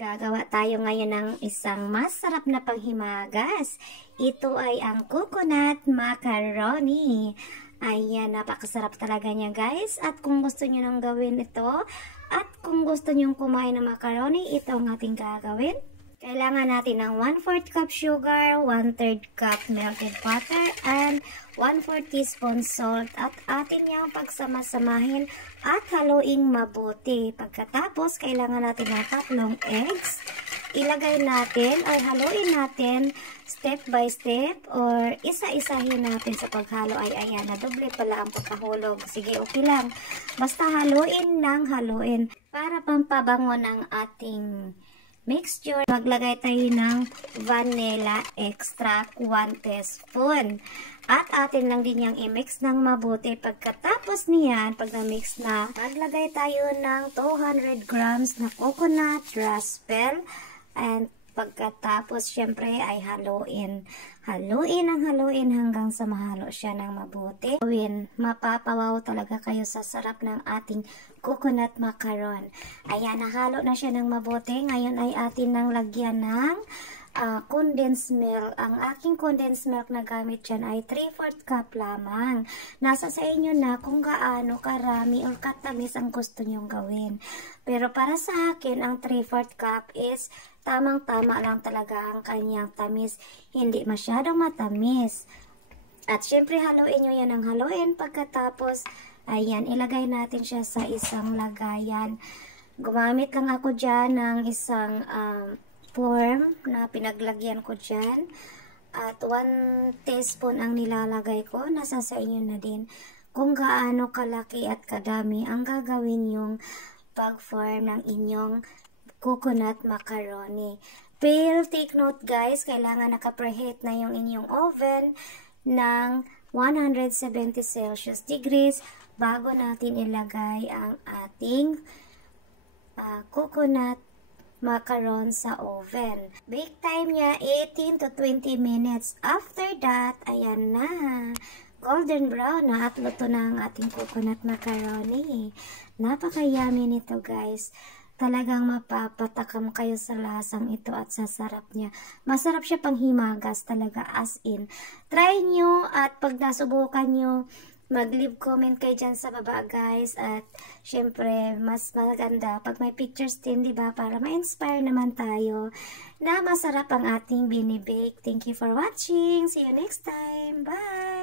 Gagawa tayo ngayon ng isang masarap na panghimagas. Ito ay ang coconut macaroni. Ayan, napakasarap talaga niya guys. At kung gusto niyo nang gawin ito, at kung gusto niyo kumain ng macaroni, ito ang ating gagawin. Kailangan natin ng 1/4 cup sugar, 1/3 cup melted butter, and 1/4 teaspoon salt. At atin niyang pagsama-samahin at haluing mabuti. Pagkatapos, kailangan natin ng 3 eggs. Ilagay natin or haluin natin step by step or isa-isahin natin sa paghalo. Ay, ayan, na doble pala ang pagkahulog. Sige, okay lang. Basta haluin ng haluin para pampabango ng ating mixture. Maglagay tayo ng vanilla extract 1 teaspoon. At atin lang din yung i-mix ng mabuti. Pagkatapos niyan, pag na-mix na, maglagay tayo ng 200 grams na coconut raspel. And pagkatapos, syempre, ay haluin. Haluin ang haluin hanggang sa mahalo siya ng mabuti. Mapapawaw talaga kayo sa sarap ng ating coconut macaron. Ayan, nahalo na siya ng mabuti. Ngayon ay atin nang lagyan ng condensed milk. Ang aking condensed milk na gamit dyan ay 3/4 cup lamang. Nasa sa inyo na kung gaano karami o katamis ang gusto nyong gawin. Pero para sa akin, ang 3/4 cup is tamang-tama lang talaga ang kanyang tamis. Hindi masyadong matamis. At syempre, haluin nyo yan ng haluin. Pagkatapos, ayan, ilagay natin siya sa isang lagayan. Gumamit lang ako dyan ng isang form na pinaglagyan ko dyan. At 1 teaspoon ang nilalagay ko. Nasa sa inyo na din kung gaano kalaki at kadami ang gagawin yung pag-form ng inyong coconut macaroni. Pero take note guys, kailangan naka-preheat na yung inyong oven ng 170 Celsius degrees bago natin ilagay ang ating coconut macaron sa oven. Bake time niya 18 to 20 minutes. After that, ayan na. Golden brown na at luto na ang ating coconut macaroni. Napaka-yummy nito guys. Talagang mapapatakam kayo sa lasang ito at sa sarap niya. Masarap siya pang himagas talaga as in. Try nyo at pag nasubukan nyo, mag-leave comment kayo dyan sa baba guys. At syempre, mas maganda pag may pictures din, diba? Para ma-inspire naman tayo na masarap ang ating binibake. Thank you for watching. See you next time. Bye!